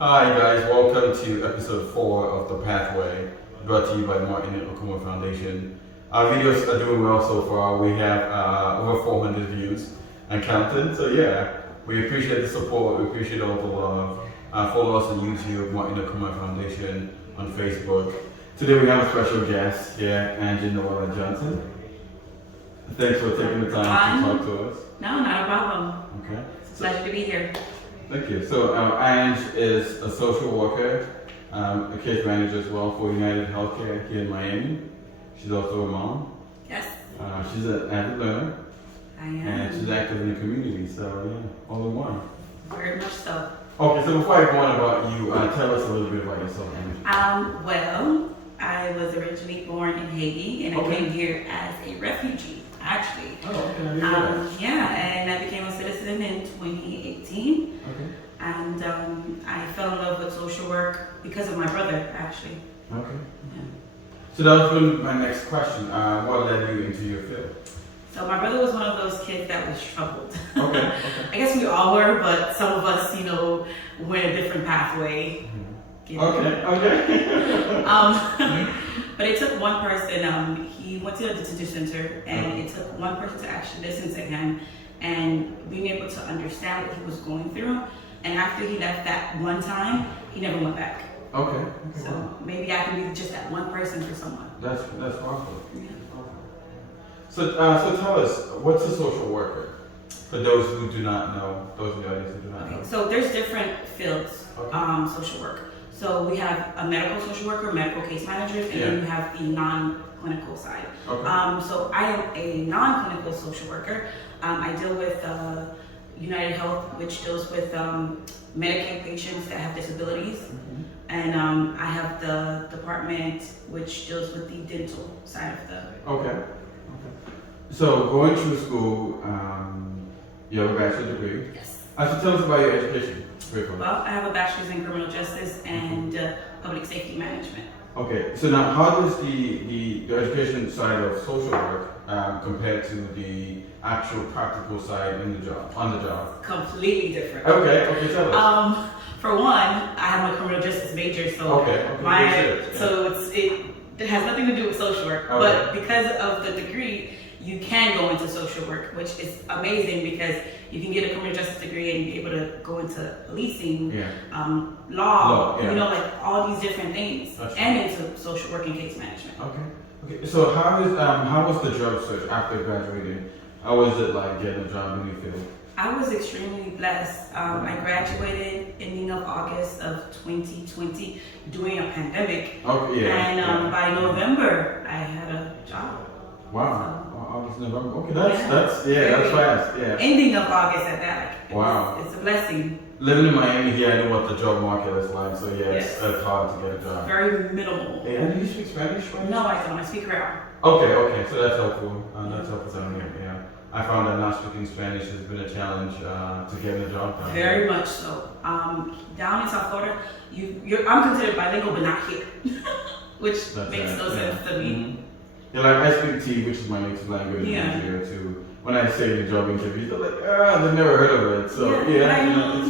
Hi guys, welcome to episode 4 of The Pathway, brought to you by Martin Orkuma Foundation. Our videos are doing well so far. We have over 400 views and counting. So yeah, we appreciate the support. We appreciate all the love. Follow us on YouTube, Martin Orkuma Foundation, on Facebook. Today we have a special guest here, Ange Noella Johnson. Thanks for taking the time to talk to us. No, not a problem. Okay. It's a pleasure to be here. Thank you. So Ange is a social worker, a case manager as well for United Healthcare here in Miami. She's also a mom. Yes. She's an avid learner. I am. And she's active in the community. So yeah, all in one. Very much so. Okay, so before I go on about you, tell us a little bit about yourself, Ange. Well, I was originally born in Haiti, and I came here as a refugee, actually. Oh, okay. I didn't know that. Yeah, and I became a citizen in 2018. Okay. And I fell in love with social work because of my brother, actually. Okay. Yeah. So that was going to be my next question. What led you into your field? So my brother was one of those kids that was troubled. Okay. Okay. I guess we all were, but some of us, went a different pathway. Okay. But it took one person. He went to a detention center, and it took one person to actually listen to him and being able to understand what he was going through. And after he left that one time, he never went back. Okay. So maybe I can be just that one person for someone. That's powerful. Yeah. So tell us, what's a social worker? For those who do not know, those in the audience who do not know. So there's different fields, Okay. social work. So we have a medical social worker, medical case managers, and then you have the non-clinical side. Okay. So I am a non-clinical social worker. I deal with United Health, which deals with Medicaid patients that have disabilities. Mm-hmm. And I have the department which deals with the dental side of the... Okay. So going through school, you have a bachelor's degree. Yes. So tell us about your education. Briefly. Well, I have a bachelor's in criminal justice and public safety management. Okay, so now how does the education side of social work compare to the actual practical side on the job? Completely different. Okay, tell us. For one, I'm a criminal justice major, so it has nothing to do with social work. Okay. But because of the degree, you can go into social work, which is amazing because you can get a criminal justice degree and be able to go into policing, law, like all these different things, and into social work and case management. Okay. So how was the job search after graduating? How was it like getting a job in your field? I was extremely blessed. I graduated ending of August of 2020 during a pandemic. Okay, And by November, I had a job. Wow. August, November. Okay, that's fast. Yeah. Ending of August at that. Wow. It's a blessing. Living in Miami here, I know what the job market is like. So it's hard to get a job. Very minimal. And do you speak Spanish? No, I don't. I speak Creole. Okay. So that's helpful. That's helpful down here. Yeah. I found that not speaking Spanish has been a challenge to getting a job done. Very much so. Down in South Florida, I'm considered bilingual, but not here, which makes no sense to me. Mm-hmm. Yeah, like I speak T, which is my native language in Nigeria too. When I say the job interviews, they're like, they've never heard of it. So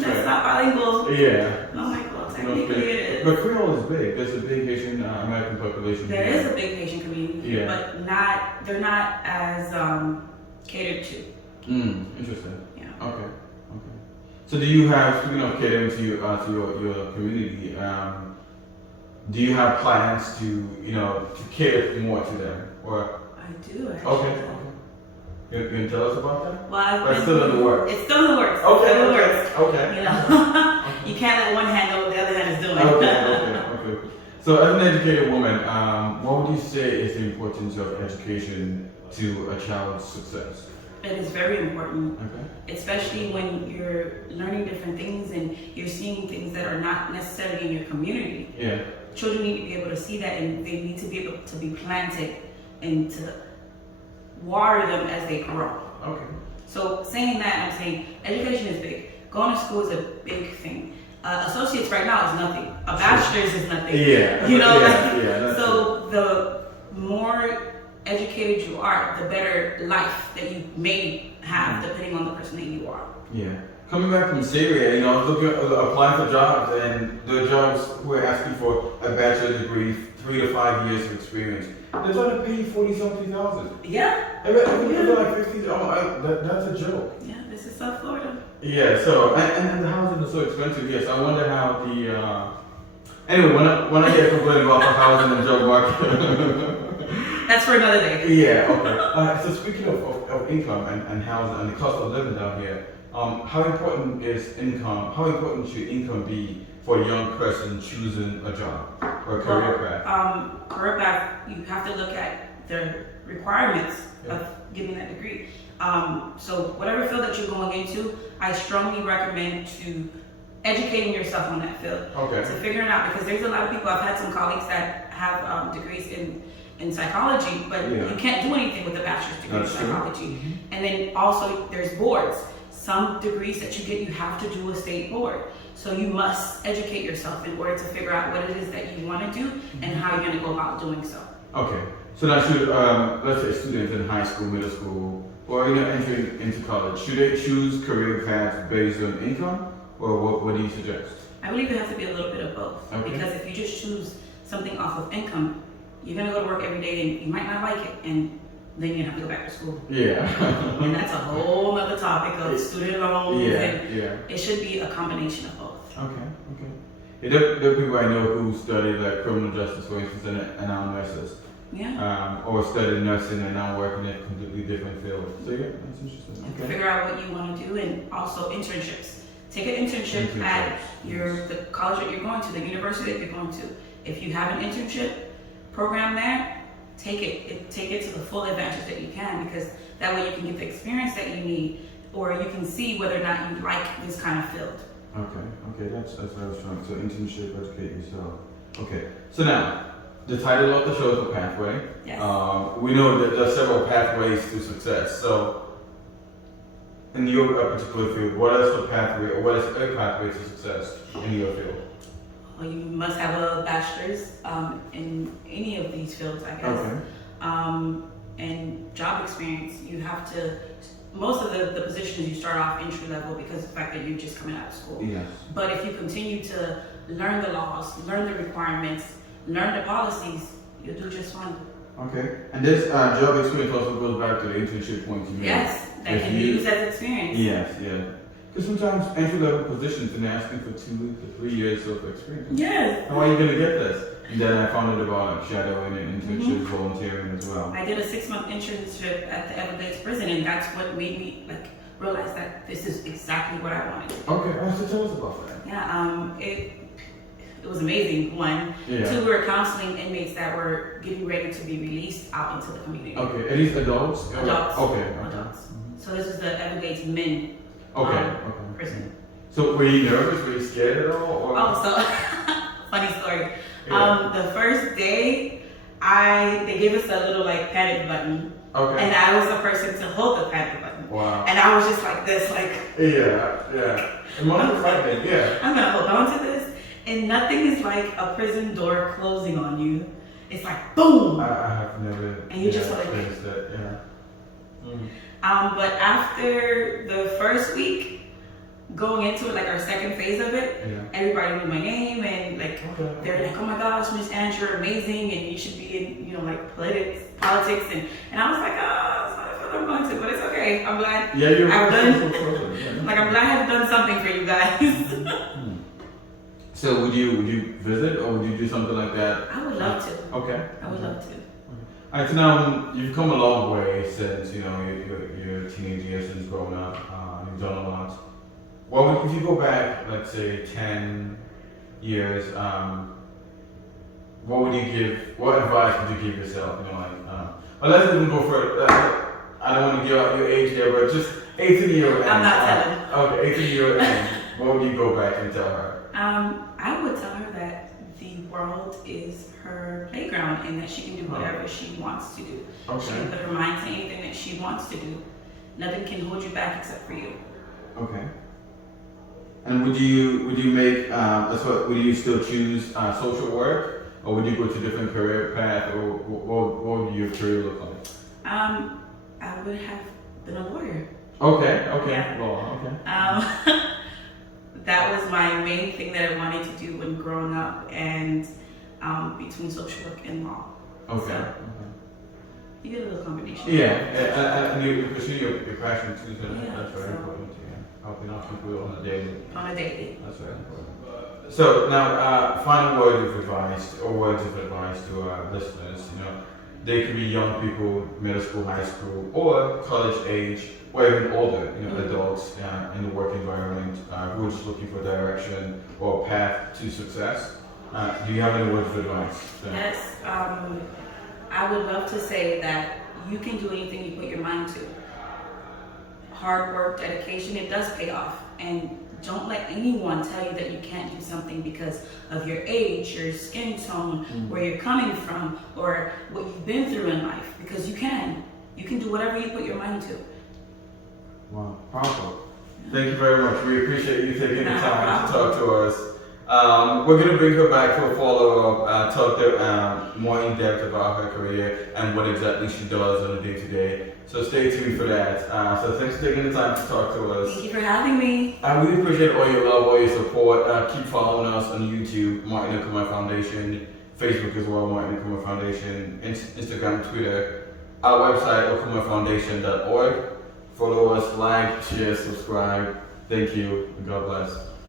that's not bilingual. Yeah. Oh my God, technically it is. But Creole is big. There's a big Haitian American population. There is a big Haitian community, but they're not as catered to. Interesting. Yeah. Okay. So do you have, speaking of catering to your community, do you have plans to cater more to them? Or I do, actually. Okay. You can tell us about that? Well, it's still in the works. It's still in the works. Okay. You can't let one hand know what the other hand is doing. Okay. So as an educated woman, what would you say is the importance of education to a child's success? It is very important, especially when you're learning different things and you're seeing things that are not necessarily in your community. Yeah. Children need to be able to see that, and they need to be able to be planted and to water them as they grow. Okay. So saying that, I'm saying education is big. Going to school is a big thing. Associates right now is nothing. A bachelor's is nothing. Yeah. So the more educated you are, the better life that you may have, depending on the person that you are. Yeah. coming back from Syria, I was applying for jobs, and the jobs were asking for a bachelor degree, 3 to 5 years of experience. They're trying to pay you 40-something thousand. Yeah. Every like 50. That's a joke. Yeah, this is South Florida. Yeah. So and the housing is so expensive. Yes, I wonder how the. Anyway, when I get complaining about the housing and job market. That's for another day. Yeah. Okay. So speaking of income and housing and the cost of living down here, how important is income? How important should income be for a young person choosing a job or a career path? Career path, you have to look at the requirements of getting that degree. So whatever field that you're going into, I strongly recommend to educating yourself on that field. Okay. To figuring out, because there's a lot of people, I've had some colleagues that have degrees in psychology, but you can't do anything with a bachelor's degree in psychology. Mm-hmm. And then also there's boards. Some degrees that you get, you have to do a state board. So you must educate yourself in order to figure out what it is that you want to do and how you're going to go about doing so. Okay. So now should, let's say students in high school, middle school, or entering into college, should they choose career paths based on income, or what do you suggest? I believe it has to be a little bit of both. Okay. Because if you just choose something off of income, you're going to go to work every day and you might not like it, and then you have to go back to school. Yeah. And that's a whole other topic of student loans. Yeah. It should be a combination of both. Okay. Yeah, there are people I know who study like criminal justice, for instance, and now nurses. Yeah. Or study nursing and now working in a completely different field. So yeah, that's interesting. Okay. Figure out what you want to do, and also internships. Take an internship at the college that you're going to, the university that you're going to. If you have an internship program there, take it to the full advantage that you can, because that way you can get the experience that you need, or you can see whether or not you like this kind of field. Okay, that's very strong. So internship, educate yourself. Okay, so now the title of the show is The Pathway. Yes. We know that there are several pathways to success. So in your particular field, what is the pathway, or what is a pathway to success in your field? Well, you must have a bachelor's in any of these fields, I guess. Okay. And job experience, you have to, most of the positions you start off entry level because of the fact that you're just coming out of school. Yes. But if you continue to learn the laws, learn the requirements, learn the policies, you'll do just fine. Okay. And this job experience also goes back to the internship point you made. Yes, that can be used as experience. Yes, yeah. Because sometimes entry-level positions and they're asking for 2 to 3 years of experience. Yes. How are you going to get this? And then I found out about shadowing and internships, volunteering as well. I did a 6-month internship at the Everglades prison, and that's what made me realize that this is exactly what I wanted. Okay, so tell us about that. Yeah, it was amazing. 1, 2, we were counseling inmates that were getting ready to be released out into the community. Okay, are these adults? Adults. Okay. Adults. Mm-hmm. So this was the Everglades men. Prison. So were you nervous? Were you scared at all? Or? Oh, so funny story. Yeah. The first day, they gave us a little panic button. Okay. And I was the person to hold the panic button. Wow. And I was just like this, Yeah. And mom was fighting, yeah. I'm gonna hold on to this. And nothing is like a prison door closing on you. It's like boom. I have never. And you just experienced that, yeah. Mm. But after the first week, going into it, our second phase of it, everybody knew my name, and they're like, "Oh my gosh, Miss Ange, you're amazing, and you should be in, politics, and I was like, "Oh, it's not what I'm going to, but it's okay. I'm glad. Yeah, you're I've done. I'm glad I've done something for you guys." So would you visit, or would you do something like that? I would love to. Okay. I would love to. All right, so now you've come a long way since your teenage years, since growing up. You've done a lot. Well, if you go back, let's say 10 years, what advice would you give yourself? Well, let's even go for it. I don't want to give out your age here, but just 18-year-old. I'm not telling. Okay, 18-year-old. What would you go back and tell her? I would tell her that the world is her playground and that she can do whatever she wants to do. Okay. She can put her mind to anything that she wants to do. Nothing can hold you back except for you. Okay. And would you would you still choose social work, or would you go to a different career path, or what would your career look like? I would have been a lawyer. Okay. Yeah. Law. Okay. That was my main thing that I wanted to do when growing up, and between social work and law. Okay. So, you get a little combination. Yeah, and you pursue your passion too, so that's very so. important. Yeah, helping out people on a daily. On a daily. That's very important. So now, final word of advice or words of advice to our listeners. You know, they could be young people, middle school, high school, or college age, or even older. You know, adults in the work environment who are just looking for direction or a path to success. Do you have any words of advice? Yes. I would love to say that you can do anything you put your mind to. Hard work, dedication, it does pay off. And don't let anyone tell you that you can't do something because of your age, your skin tone, where you're coming from, or what you've been through in life. Because you can. You can do whatever you put your mind to. Wow, powerful. Thank you very much. We appreciate you taking the time to talk to us. We're going to bring her back for a follow-up, talk to more in depth about her career and what exactly she does on a day-to-day. So stay tuned for that. So thanks for taking the time to talk to us. Thank you for having me. I really appreciate all your love, all your support. Keep following us on YouTube, Martin Orkuma Foundation, Facebook as well, Martin Orkuma Foundation, Instagram, Twitter, our website, orkumafoundation.org. Follow us, like, share, subscribe. Thank you, and God bless.